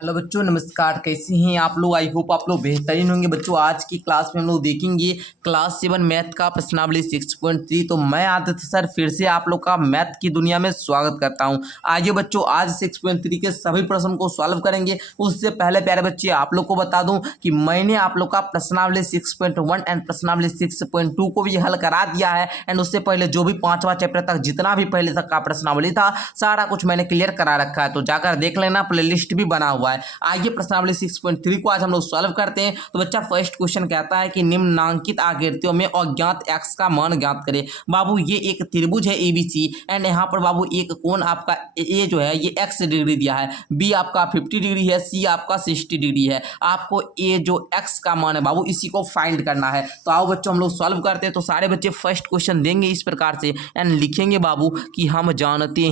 Hello बच्चों, नमस्कार। कैसे हैं आप लोग? आई होप आप लोग बेहतरीन होंगे। बच्चों, आज की क्लास में हम लोग देखेंगे क्लास 7 मैथ का प्रश्नावली 6.3। तो मैं आदित्य सर फिर से आप लोग का मैथ की दुनिया में स्वागत करता हूं। आइए बच्चों, आज 6.3 के सभी प्रश्न को सॉल्व करेंगे। उससे पहले प्यारे बच्चे आप लोग को बता दूं कि मैंने आप लोग का प्रश्नावली 6.1 एंड प्रश्नावली 6.2 को भी हल करा दिया है। एंड उससे पहले जो भी 5वां चैप्टर तक जितना भी पहले तक का प्रश्नावली था सारा कुछ मैंने क्लियर करा रखा है, तो जाकर देख लेना। प्लेलिस्ट भी बना हुआ है। आइए प्रश्नावली 6.3 को आज हम लोग सॉल्व करते हैं। तो बच्चा फर्स्ट क्वेश्चन कहता है कि निम्नांकित आकृतियों में अज्ञात x का मान ज्ञात करें। बाबू ये एक त्रिभुज है ABC एंड यहाँ पर बाबू एक कोण आपका ए जो है ये x डिग्री दिया है, B आपका 50 डिग्री है, C आपका 60 डिग्री है। आपको ए जो x का मान है बाबू इसी को फाइंड करना है। तो आओ बच्चों हम लोग सॉल्व करते हैं। तो सारे बच्चे फर्स्ट क्वेश्चन देंगे इस प्रकार से एंड लिखेंगे बाबू कि हम जानते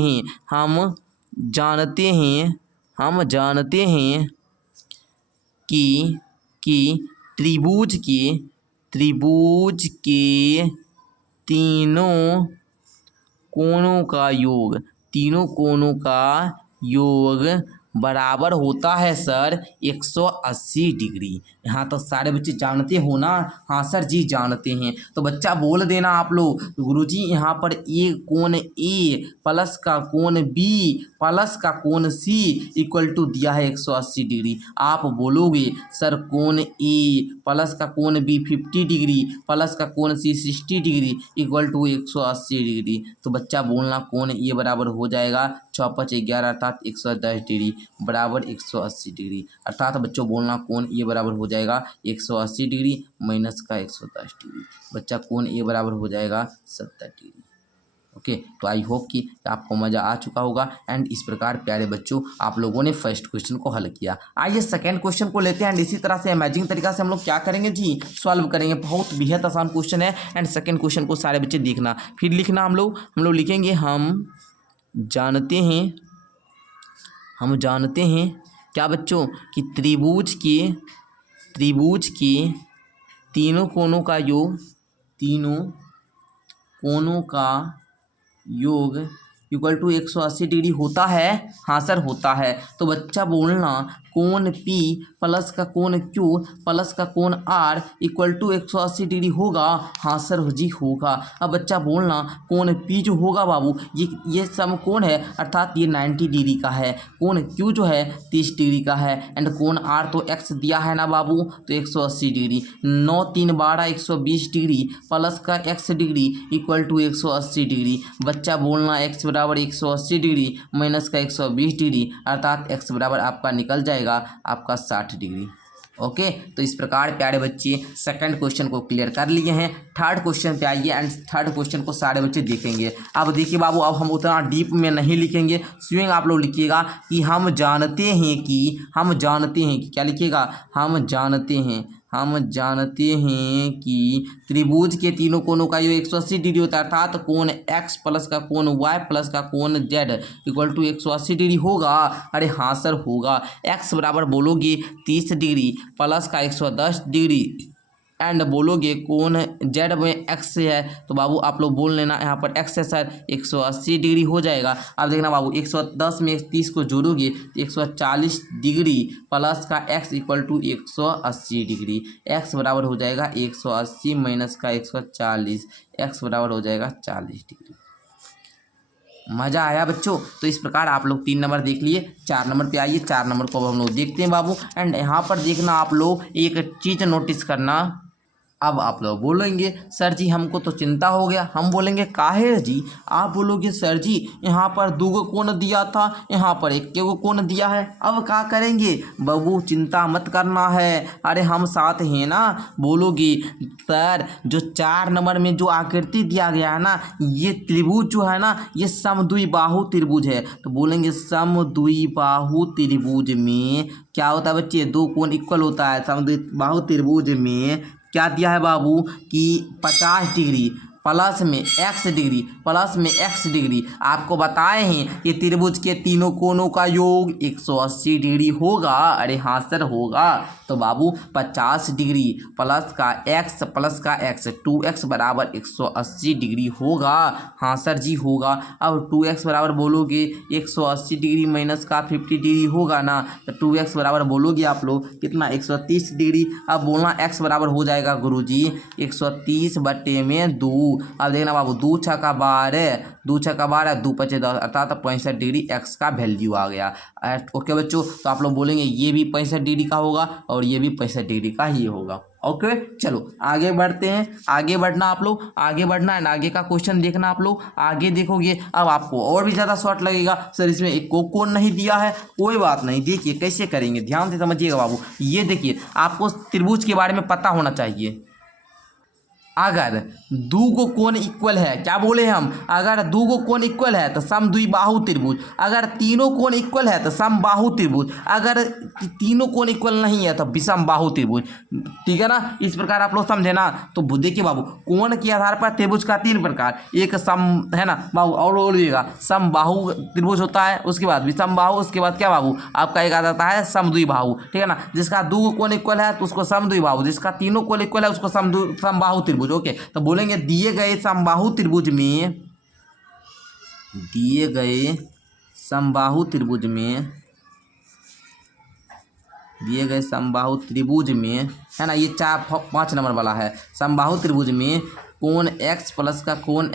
हैं कि त्रिभुज के तीनों कोणों का योग बराबर होता है सर 180 डिग्री। यहाँ तो सारे बच्चे जानते हो ना? हाँ सर जी जानते हैं। तो बच्चा बोल देना आप लोग, गुरुजी यहाँ पर ए कोण ए प्लस का कोण बी प्लस का कोण सी इक्वल टू दिया है 180 डिग्री। आप बोलोगे सर कोण ए प्लस का कोण बी 50 डिग्री प्लस का कोण सी 60 डिग्री इक्वल टू 180 डिग्री। तो बच्चा बोलना कोण ए बराबर हो जाएगा 6 5 11 अर्थात 110 डिग्री बराबर 180 डिग्री। अर्थात बच्चों बोलना कोण ए बराबर हो जाएगा 180 डिग्री माइनस का 110 डिग्री। बच्चा कोण ए बराबर हो जाएगा 70 डिग्री। ओके, तो आई होप कि आपको मज़ा आ चुका होगा। एंड इस प्रकार प्यारे बच्चों आप लोगों ने फर्स्ट क्वेश्चन को हल किया। आइए सेकंड क्वेश्चन को लेते हैं एंड इसी तरह से अमेजिंग तरीका से हम लोग क्या करेंगे जी, सॉल्व करेंगे। बहुत बेहद आसान क्वेश्चन है। एंड सेकंड क्वेश्चन को सारे बच्चे देखना, फिर लिखना। हम लोग लिखेंगे हम जानते हैं क्या बच्चों कि त्रिभुज के तीनों कोणों का योग इक्वल टू 180 डिग्री होता है। हाँ सर होता है। तो बच्चा बोलना कोण P प्लस का कोण Q प्लस का कोण R इक्वल टू 180 डिग्री होगा। हाँ सर जी होगा। अब बच्चा बोलना कोण P जो होगा बाबू ये समकोण है अर्थात ये 90 डिग्री का है। कोण Q जो है 30 डिग्री का है एंड कोण R तो x दिया है ना बाबू, तो 180 डिग्री। 9 3 12 120 डिग्री प्लस का x degree equal to 180 degree. बच्चा बोलना x बराबर 180 डिग्री माइनस का 120 डिग्री अर्थात x बराबर आपका निकल जाएगा आपका 60 डिग्री। ओके, तो इस प्रकार प्यारे बच्चे सेकंड क्वेश्चन को क्लियर कर लिए हैं। थर्ड क्वेश्चन पे आइए एंड थर्ड क्वेश्चन को सारे बच्चे देखेंगे। अब देखिए बाबू, अब हम उतना डीप में नहीं लिखेंगे, स्विंग आप लोग लिखिएगा कि हम जानते हैं कि क्या लिखिएगा, हम जानते हैं कि त्रिभुज के तीनों कोणों का योग 180 डिग्री होता है अर्थात कोण x प्लस का कोण y प्लस का कोण z इक्वल टू 180 डिग्री होगा। अरे हाँ सर होगा। x बराबर बोलोगे 30 डिग्री प्लस का 110 डिग्री एंड बोलोगे कोण z में x है तो बाबू आप लोग बोल लेना यहाँ पर x है सर 180 डिग्री हो जाएगा। अब देखना बाबू 110 में 30 को जोड़ोगे तो 140 डिग्री प्लस का x equal to 180 degree. x बराबर हो जाएगा 180 माइनस का 140, x बराबर हो जाएगा 40 डिग्री। मज़ा आया बच्चों? तो इस प्रकार आप लोग 3 नंबर देख लिए। 4 नंबर पे आइए। 4 नंबर को अब हम लोग देखते हैं बाबू। एंड यहाँ पर देखना आप लोग एक चीज़ नोटिस करना। अब आप लोग बोलेंगे सर जी हमको तो चिंता हो गया। हम बोलेंगे काहे जी? आप बोलोगे सर जी यहाँ पर 2 कोण दिया था, यहाँ पर 1 कोण दिया है, अब क्या करेंगे? बाबू चिंता मत करना है, अरे हम साथ हैं ना। बोलोगे सर जो 4 नंबर में जो आकृति दिया गया है ना ये त्रिभुज जो है ना ये समद्विबाहु त्रिभुज है। तो बोलेंगे समद्विबाहु त्रिभुज में क्या होता है बच्चे? 2 कोण इक्वल होता है। समद्विबाहु त्रिभुज में क्या दिया है बाबू कि 50 डिग्री प्लस में x डिग्री आपको बताए हैं कि त्रिभुज के तीनों कोनों का योग 180 डिग्री होगा। अरे हाँ सर होगा। तो बाबू 50 डिग्री प्लस का x 2x बराबर 180 डिग्री होगा। हाँ सर जी होगा। अब 2x बराबर बोलोगे 180 डिग्री माइनस का 50 डिग्री होगा ना, तो 2x बराबर बोलोगे आप लोग कितना 130 डिग्री। अब बोलना x बराबर हो जाएगा गुरुजी 130 बटे में 2। अब देखना बाबू 2 छक्का 12, 2 छक्का 12, 2 पचे 10 अर्थात 65 डिग्री x का वैल्यू आ गया। ओके बच्चों, तो आप लोग बोलेंगे ये भी 65 डिग्री का होगा और ये भी 65 डिग्री का ही होगा। ओके चलो आगे बढ़ते हैं। आगे बढ़ना आप लोग, आगे बढ़ना है ना, आगे का क्वेश्चन देखना आप लोग। आगे देखोगे अब आपको और भी ज़्यादा शॉर्ट लगेगा। सर इसमें एक कोण नहीं दिया है, कोई बात नहीं, देखिए कैसे करेंगे, ध्यान से समझिएगा बाबू। ये देखिए आपको त्रिभुज के बारे में पता होना चाहिए। अगर दो को कोण इक्वल है, क्या बोले हम, अगर दो को कोण इक्वल है तो समद्विबाहु त्रिभुज, अगर तीनों कोण इक्वल है तो समबाहु त्रिभुज, अगर तीनों कोण इक्वल नहीं है तो विषमबाहु त्रिभुज। ठीक है ना, इस प्रकार आप लोग समझे ना। तो देखिए बाबू कोण के आधार पर त्रिभुज का 3 प्रकार, एक सम है ना बाबू, और बोलिएगा समबाहु त्रिभुज होता है, उसके बाद विषमबाहु, उसके बाद क्या बाबू आपका एक आ जाता है समद्विबाहु। ठीक है ना, जिसका दो कोण इक्वल है तो उसको समद्विबाहु, जिसका तीनों कोण इक्वल है उसको समबाहु त्रिभुज। ओके तो बोलेंगे दिए गए समबाहु त्रिभुज में, दिए गए समबाहु त्रिभुज में, दिए गए समबाहु त्रिभुज में है ना, ये 5 नंबर वाला है। समबाहु त्रिभुज में कोण x प्लस का कोण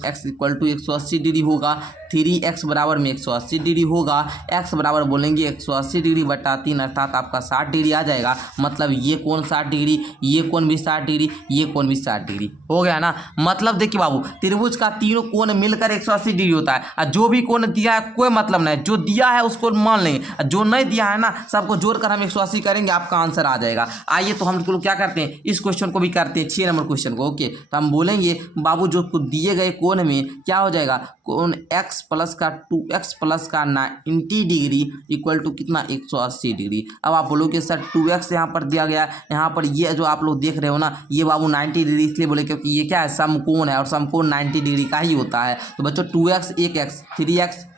x इक्वल टू 180 डिग्री होगा। 3x बराबर में 180 डिग्री होगा। x बराबर बोलेंगे 180 डिग्री बटा 3 अर्थात आपका 60 डिग्री आ जाएगा। मतलब ये कोण 60 डिग्री, ये कोण भी 60 डिग्री, ये कोण भी 60 डिग्री हो गया ना। मतलब देखिए बाबू त्रिभुज का तीनों कोण मिलकर 180 डिग्री होता है। और जो भी कोण दिया है कोई मतलब नहीं, जो दिया है उसको मान लेंगे, जो नहीं दिया है ना सबको जोड़कर हम 180 करेंगे, आपका आंसर आ जाएगा। आइए तो हम लोग क्या करते हैं, इस क्वेश्चन को भी करते हैं, 6 नंबर क्वेश्चन को। ओके तो हम बोलेंगे बाबू जो दिए गए कोण में क्या हो जाएगा, कोण x प्लस का 2x प्लस का 90 डिग्री इक्वल टू कितना 180 डिग्री। अब आप बोलोगे सर 2x यहाँ पर दिया गया, यहाँ पर ये जो आप लोग देख रहे हो ना ये बाबू 90 डिग्री इसलिए बोले क्योंकि ये क्या है समकोण है और समकोण 90 डिग्री का ही होता है। तो बच्चों 2x 1x 3x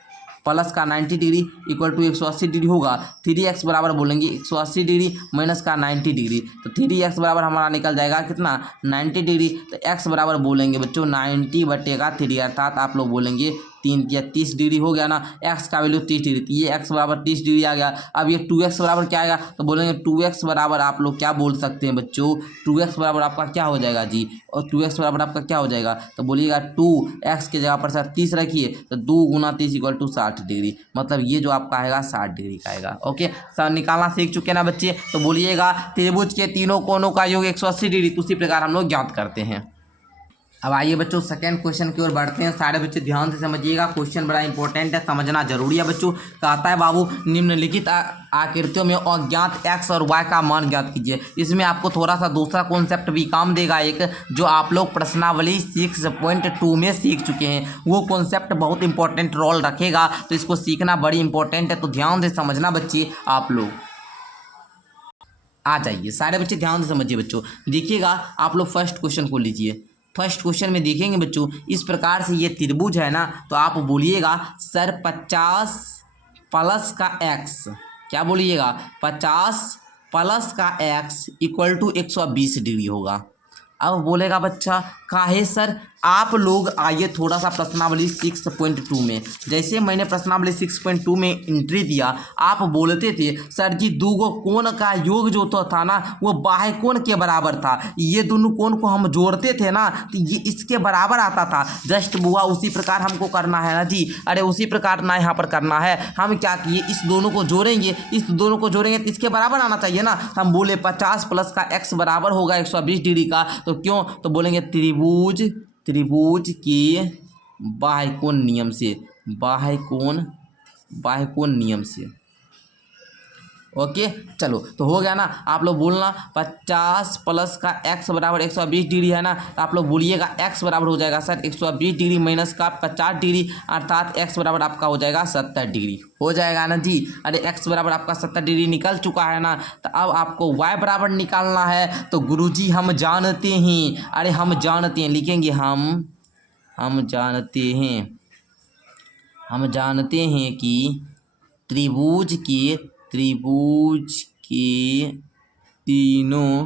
प्लस का 90 डिग्री इक्वल टू 180 डिग्री होगा। 3x बराबर बोलेंगे 180 डिग्री माइनस का 90 डिग्री, तो 3x बराबर हमारा निकल जाएगा कितना 90 डिग्री। तो x बराबर बोलेंगे बच्चों 90 बटे का 3 अर्थात आप लोग बोलेंगे 3 या 30 डिग्री हो गया ना। x का वैल्यू 30 डिग्री, तो ये x बराबर 30 डिग्री आ गया। अब ये 2x बराबर क्या आएगा, तो बोलेंगे 2x बराबर आप लोग क्या बोल सकते हैं बच्चों, 2x बराबर आपका क्या हो जाएगा जी, और 2x बराबर आपका क्या हो जाएगा, तो बोलिएगा 2x के जगह पर सर 30 रखिए, तो 2 गुना 30 इक्वल टू 60 डिग्री। मतलब ये जो आपका आएगा 60 डिग्री का आएगा। ओके सर निकालना सीख चुके ना बच्चे, तो बोलिएगा त्रिभुज के तीनों कोनों का योग 180 डिग्री, तो उसी प्रकार हम लोग ज्ञात करते हैं। अब आइए बच्चों सेकंड क्वेश्चन की ओर बढ़ते हैं। सारे बच्चे ध्यान से समझिएगा, क्वेश्चन बड़ा इंपॉर्टेंट है, समझना जरूरी है बच्चों। कहता है बाबू निम्नलिखित आकृतियों में अज्ञात x और y का मान ज्ञात कीजिए। इसमें आपको थोड़ा सा दूसरा कॉन्सेप्ट भी काम देगा, एक जो आप लोग प्रश्नावली 6.2 में सीख चुके हैं, वो कॉन्सेप्ट बहुत इंपॉर्टेंट रोल रखेगा, तो इसको सीखना बड़ी इंपॉर्टेंट है। तो ध्यान से समझना बच्चे, आप लोग आ जाइए, सारे बच्चे ध्यान से समझिए बच्चों। देखिएगा आप लोग फर्स्ट क्वेश्चन को लीजिए। फर्स्ट क्वेश्चन में देखेंगे बच्चों इस प्रकार से ये त्रिभुज है ना, तो आप बोलिएगा सर 50 प्लस का x, क्या बोलिएगा 50 प्लस का x इक्वल टू 120 डिग्री होगा। अब बोलेगा बच्चा काहे सर, आप लोग आइए थोड़ा सा प्रश्नावली 6.2 में, जैसे मैंने प्रश्नावली 6.2 में एंट्री दिया, आप बोलते थे सर जी दूगो कोण का योग जो तो था ना वो बाह्य कोण के बराबर था, ये दोनों कोण को हम जोड़ते थे ना तो ये इसके बराबर आता था। जस्ट बुआ उसी प्रकार हमको करना है ना जी, अरे उसी प्रकार ना यहाँ पर करना है। हम क्या किए, इस दोनों को जोड़ेंगे, इस दोनों को जोड़ेंगे तो इसके बराबर आना चाहिए ना। हम बोले 50 प्लस का x बराबर होगा 120 डिग्री का, तो क्यों, तो बोलेंगे त्रिभुज के बाह्य कोण नियम से, बाह्य कोण नियम से ओके चलो तो हो गया ना। आप लोग बोलना 50 प्लस का x बराबर 120 डिग्री है ना, तो आप लोग बोलिएगा x बराबर हो जाएगा सर 120 डिग्री माइनस का 50 डिग्री, अर्थात x बराबर आपका हो जाएगा 70 डिग्री। हो जाएगा ना जी। अरे x बराबर आपका 70 डिग्री निकल चुका है ना, तो अब आपको y बराबर निकालना है। तो गुरुजी हम जानते हैं, अरे हम जानते हैं, लिखेंगे हम जानते हैं कि त्रिभुज के तीनों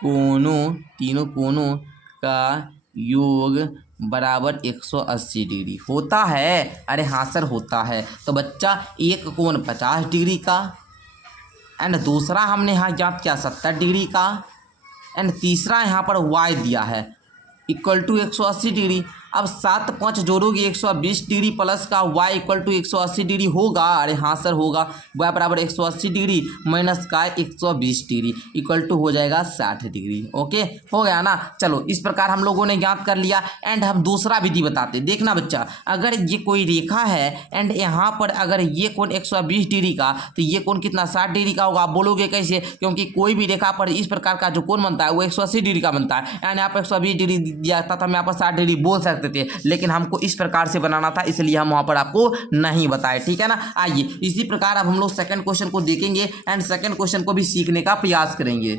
कोनों का योग बराबर 180 डिग्री होता है। अरे हाँ सर होता है। तो बच्चा एक कोण 50 डिग्री का, एंड दूसरा हमने यहाँ ज्ञात किया 70 डिग्री का, एंड तीसरा यहाँ पर y दिया है इक्वल टू 180 डिग्री। अब 7 5 जोड़ोगे 120 डिग्री प्लस का y इक्वल टू 180 डिग्री होगा। अरे हाँ सर होगा। y बराबर 180 डिग्री माइनस का 120 डिग्री इक्वल टू हो जाएगा 60 डिग्री। ओके हो गया ना। चलो इस प्रकार हम लोगों ने ज्ञात कर लिया। एंड हम दूसरा विधि बताते, देखना बच्चा, अगर ये कोई रेखा है एंड यहाँ पर अगर ये कोण 120 डिग्री का, तो ये कोण कितना 60 डिग्री का होगा। आप बोलोगे कैसे, क्योंकि कोई भी रेखा पर इस प्रकार का जो कोण बनता है वो 180 डिग्री का बनता है, एंड यहाँ पर 120 डिग्री दिया था, हम यहाँ पर 60 डिग्री बोल सकते थे, लेकिन हमको इस प्रकार से बनाना था, इसलिए हम वहां पर आपको नहीं बताए। ठीक है ना। आइए इसी प्रकार अब हम लोग सेकंड क्वेश्चन को देखेंगे एंड सेकंड क्वेश्चन को भी सीखने का प्रयास करेंगे।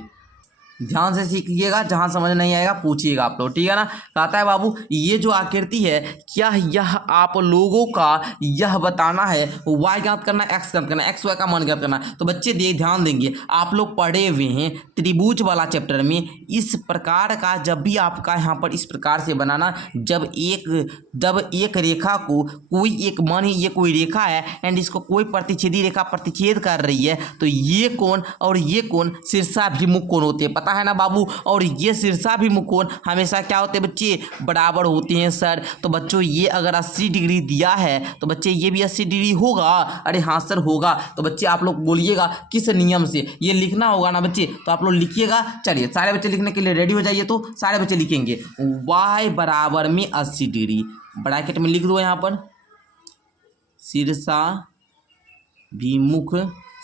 ध्यान से सीखिएगा, जहां समझ नहीं आएगा पूछिएगा आप लोग। ठीक है ना। कहता है बाबू ये जो आकृति है, क्या यह आप लोगों का यह बताना है, y ज्ञात करना, x ज्ञात करना, x y का मान ज्ञात करना। तो बच्चे ध्यान देंगे, आप लोग पढ़े हुए हैं त्रिभुज वाला चैप्टर में, इस प्रकार का जब भी आपका यहाँ पर इस प्रकार से बनाना, जब एक रेखा को कोई एक, मान ये कोई रेखा है एंड इसको कोई प्रतिच्छेदी रेखा प्रतिच्छेद कर रही है, तो ये कोण और ये कोण शीर्षाभिमुख कोण होते हैं, पता है ना बाबू। और ये शीर्षाभिमुख कोण हमेशा क्या होते हैं बच्चे, बराबर होते हैं सर। तो बच्चों ये अगर 80 डिग्री दिया है तो बच्चे ये भी 80 डिग्री होगा। अरे हाँ सर होगा। तो बच्चे आप लोग बोलिएगा किस नियम से ये लिखना होगा ना बच्चे, तो आप लोग लिखिएगा। चलिए सारे बच्चे लिखने के लिए रेडी हो जाइए। तो सारे बच्चे लिखेंगे y बराबर में 80 डिग्री, ब्रैकेट में लिख दो यहाँ पर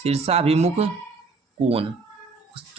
शीर्षाभिमुख कोण।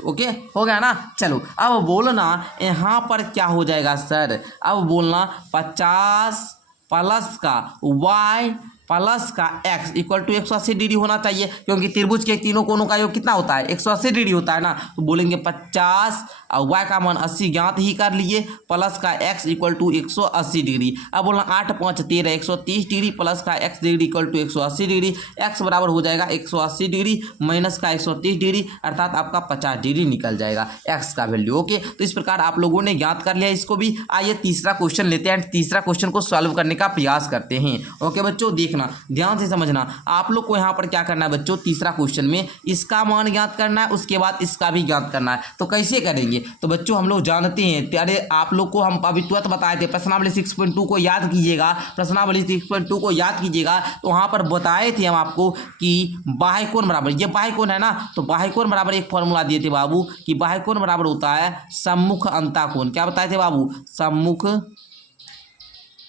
ओके हो गया ना। चलो अब बोलना यहाँ पर क्या हो जाएगा सर, अब बोलना 50 प्लस का y प्लस का x इक्वल टू 180 डिग्री होना चाहिए, क्योंकि त्रिभुज के तीनों कोनों का योग कितना होता है 180 डिग्री होता है ना। तो बोलेंगे 50 और y का मान 80 ज्ञात ही कर लिए, प्लस का x इक्वल टू 180 डिग्री। अब बोलना 8 5 13 130 डिग्री प्लस का x degree equal to 180 degree. x बराबर हो जाएगा 180 डिग्री माइनस का 130 डिग्री, अर्थात आपका 50 डिग्री निकल जाएगा x का वैल्यू। ओके तो इस प्रकार आप लोगों ने ज्ञात कर लिया इसको भी। आइए तीसरा क्वेश्चन लेते हैं, तीसरा क्वेश्चन को सॉल्व करने का प्रयास करते हैं। ओके बच्चों देखना, ध्यान से समझना, आप लोग को यहाँ पर क्या करना है बच्चों, तीसरा क्वेश्चन में इसका मान ज्ञात करना है, उसके बाद इसका भी ज्ञात करना है। तो कैसे करेंगे, तो बच्चों हम लोग जानते हैं, अरे आप लोग को हम अभी तुरंत बताए थे, प्रश्नावली 6.2 को याद कीजिएगा, प्रश्नावली 6.2 को याद कीजिएगा। तो वहाँ पर बताए थे हम आपको कि बाह्य कोण बराबर, ये बाह्य कोण है ना, तो बाह्य कोण बराबर एक फॉर्मूला दिए थे बाबू कि बाह्य कोण बराबर होता है सम्मुख अंतः कोण। क्या बताए थे बाबू, सम्मुख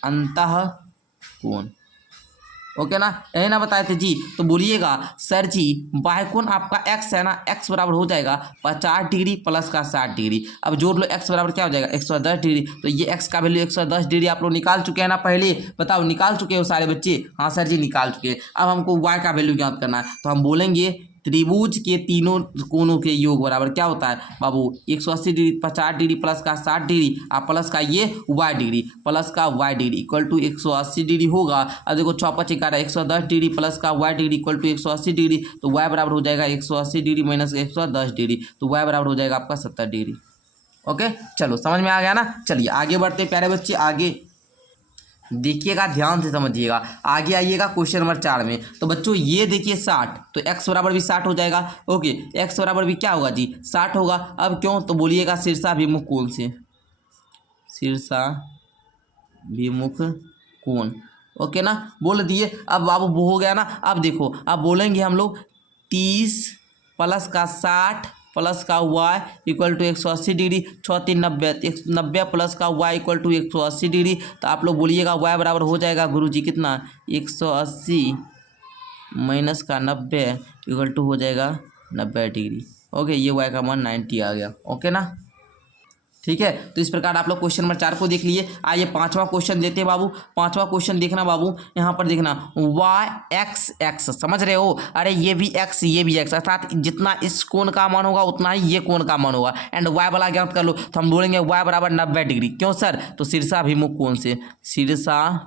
अंतः कोण। ओके ना, यही ना बताए थे जी। तो बोलिएगा सर जी बाह्य कोण आपका x है ना, x बराबर हो जाएगा 50 डिग्री प्लस का 60 डिग्री। अब जोड़ लो x बराबर क्या हो जाएगा 110 डिग्री। तो ये x का वैल्यू 110 डिग्री आप लोग निकाल चुके हैं ना, पहले बताओ निकाल चुके हो सारे बच्चे। हाँ सर जी निकाल चुके हैं। अब हमको y का वैल्यू ज्ञात करना है, तो हम बोलेंगे त्रिभुज के तीनों कोनों के योग बराबर क्या होता है बाबू 180 डिग्री 50 डिग्री प्लस का 60 डिग्री और प्लस का ये y डिग्री, प्लस का y degree equal to 180 degree होगा। अब देखो 6 5 11 110 डिग्री प्लस का y degree equal to 180 degree. तो y बराबर हो जाएगा 180 डिग्री माइनस 110 डिग्री, तो y बराबर हो जाएगा आपका 70 डिग्री। ओके चलो समझ में आ गया ना। चलिए आगे बढ़ते प्यारे बच्चे, आगे देखिएगा ध्यान से समझिएगा। आगे आइएगा क्वेश्चन नंबर 4 में। तो बच्चों ये देखिए 60, तो x बराबर भी 60 हो जाएगा। ओके x बराबर भी क्या होगा जी 60 होगा। अब क्यों, तो बोलिएगा शीर्षाभिमुख कोण से, शीर्षाभिमुख कोण। ओके ना, बोल दिए। अब बाबू वो हो गया ना। अब देखो अब बोलेंगे हम लोग 30 प्लस का 60 प्लस का y equal to 180 degree, 6 3 90 90 plus का y इक्वल टू 180 डिग्री। तो आप लोग बोलिएगा y बराबर हो जाएगा गुरुजी कितना 180 माइनस का 90 इक्वल टू हो जाएगा 90 डिग्री। ओके, ये वाई का मान 90 आ गया। ओके ना, ठीक है। तो इस प्रकार आप लोग क्वेश्चन नंबर 4 को देख लिए। आइए 5वां क्वेश्चन देते हैं बाबू। 5वां क्वेश्चन देखना बाबू, यहाँ पर देखना वाई एक्स एक्स, समझ रहे हो? अरे ये भी एक्स ये भी एक्स, अर्थात जितना इस कोण का मान होगा उतना ही ये कोण का मान होगा। एंड वाई वाला ज्ञात कर लो, तो हम बोलेंगे वाई बराबर 90 डिग्री। क्यों सर? तो शीर्षाभिमुख कोण से, शीर्षाभिमुख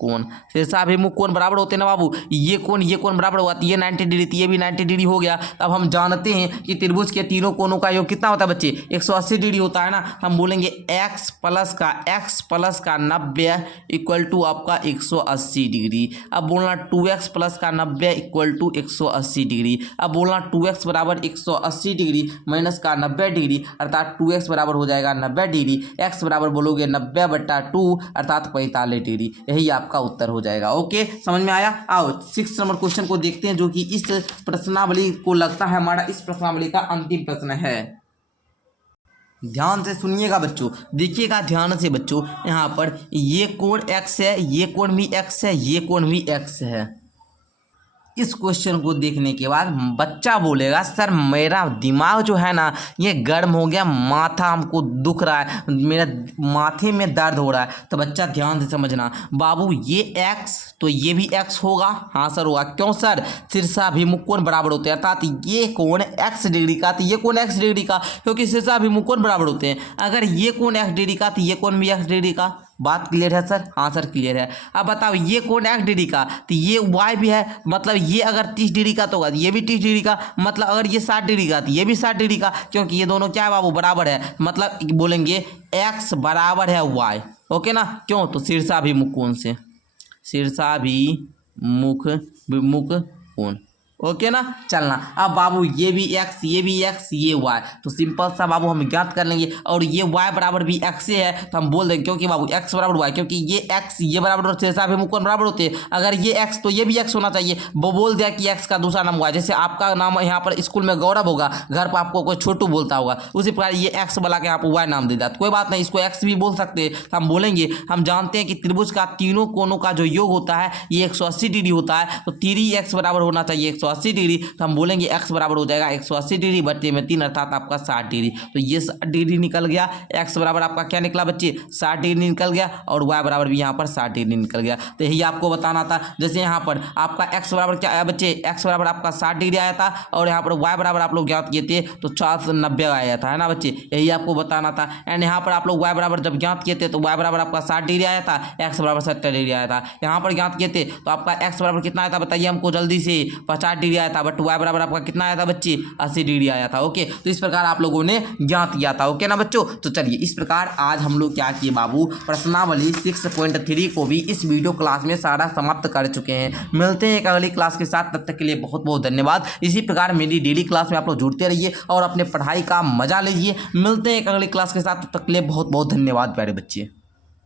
कोण, शीर्षाभिमुख कोण बराबर होते हैं ना बाबू, ये कोण बराबर हुआ, तो ये 90 डिग्री, तो ये भी 90 डिग्री हो गया। अब हम जानते हैं कि त्रिभुज के तीनों कोणों का योग कितना होता है बच्चे, 180 डिग्री होता है ना। हम बोलेंगे x प्लस का 90 इक्वल टू आपका 180 डिग्री। अब बोलना 2x प्लस का 90 इक्वल टू 180 डिग्री। अब बोलना 2x बराबर 180 डिग्री माइनस का 90 डिग्री, अर्थात 2x बराबर हो जाएगा 90 डिग्री। x बराबर बोलोगे 90/2 अर्थात 45 डिग्री। यही आपका उत्तर हो जाएगा। ओके, समझ में आया? आओ 6 नंबर क्वेश्चन को देखते हैं, जो कि इस प्रश्नावली को लगता है हमारा इस प्रश्नावली का अंतिम प्रश्न है। ध्यान से सुनिएगा बच्चों, देखिएगा ध्यान से बच्चों। यहाँ पर ये कोण x है, ये कोण भी x है, ये कोण भी x है। इस क्वेश्चन को देखने के बाद बच्चा बोलेगा सर मेरा दिमाग जो है ना ये गर्म हो गया, माथा हमको दुख रहा है, मेरा माथे में दर्द हो रहा है। तो बच्चा ध्यान से समझना बाबू, ये x तो ये भी x होगा। हाँ सर होगा। क्यों सर? शीर्षाभिमुख कोण बराबर होते हैं, अर्थात ये कोण x डिग्री का तो ये कोण x डिग्री का, क्योंकि शीर्षाभिमुख कोण बराबर होते हैं। अगर ये कोण x डिग्री का तो ये कोण भी x डिग्री का। बात क्लियर है सर? हाँ सर क्लियर है। अब बताओ ये कोण x डिग्री का तो ये y भी है, मतलब ये अगर 30 डिग्री का तो होगा ये भी 30 डिग्री का, मतलब अगर ये 60 डिग्री का तो ये भी 60 डिग्री का, क्योंकि ये दोनों क्या है बाबू बराबर है, मतलब बोलेंगे x बराबर है y। ओके ना? क्यों? तो शीर्षाभिमुख कोण से, शीर्षाभिमुख कोण। ओके ना? चलना अब बाबू ये भी x ये भी x ये y, तो सिंपल सा बाबू हम ज्ञात कर लेंगे। और ये y बराबर भी x से है तो हम बोल देंगे, क्योंकि बाबू x बराबर y, क्योंकि ये x ये बराबर शीर्षाभिमुख कोण बराबर होते हैं। अगर ये x तो ये भी x होना चाहिए। वो बोल दिया कि x का दूसरा नाम y, जैसे आपका नाम यहाँ पर स्कूल में गौरव होगा, घर पर आपको कोई छोटू बोलता होगा, उसी प्रकार ये x वाला के यहाँ पर y नाम दे दिया। कोई बात नहीं, इसको x भी बोल सकते हैं। हम बोलेंगे हम जानते हैं कि त्रिभुज का तीनों कोणों का जो योग होता है ये 180 डिग्री होता है, तो 3x बराबर होना चाहिए 180 डिग्री। तो हम बोलेंगे x बराबर हो जाएगा 180 डिग्री बटे में 3 अर्थात आपका 60 डिग्री। तो ये 60 डिग्री निकल गया। x बराबर आपका क्या निकला बच्चे? 60 डिग्री निकल गया, और y बराबर भी यहाँ पर 60 डिग्री निकल गया। तो यही आपको बताना था। जैसे यहाँ पर आपका x बराबर क्या आया बच्चे? x बराबर आपका 60 डिग्री आया था, और यहाँ पर y बराबर आप लोग ज्ञात किए थे तो 490 आया था, है ना बच्चे? यही आपको बताना था। एंड यहाँ पर आप लोग y बराबर जब ज्ञात किए थे तो y बराबर आपका 60 डिग्री आया था, x बराबर 70 डिग्री आया था। यहाँ पर ज्ञात किए थे तो आपका x बराबर कितना आया था बताइए हमको जल्दी से? 50 डिग्री आया था, बट y बराबर आपका कितना आया था बच्चे? 80 डिग्री आया था। ओके, तो इस प्रकार आप लोगों ने ज्ञात किया था। ओके ना बच्चों? तो चलिए इस प्रकार आज हम लोग क्या किए बाबू, प्रश्नावली 6.3 को भी इस वीडियो क्लास में सारा समाप्त कर चुके हैं। मिलते हैं एक अगली क्लास के साथ, तब तक के लिए बहुत बहुत धन्यवाद। इसी प्रकार मेरी डेली क्लास में आप लोग जुड़ते रहिए और अपने पढ़ाई का मजा लीजिए। मिलते हैं एक अगली क्लास के साथ, तब तक के लिए बहुत बहुत धन्यवाद प्यारे बच्चे।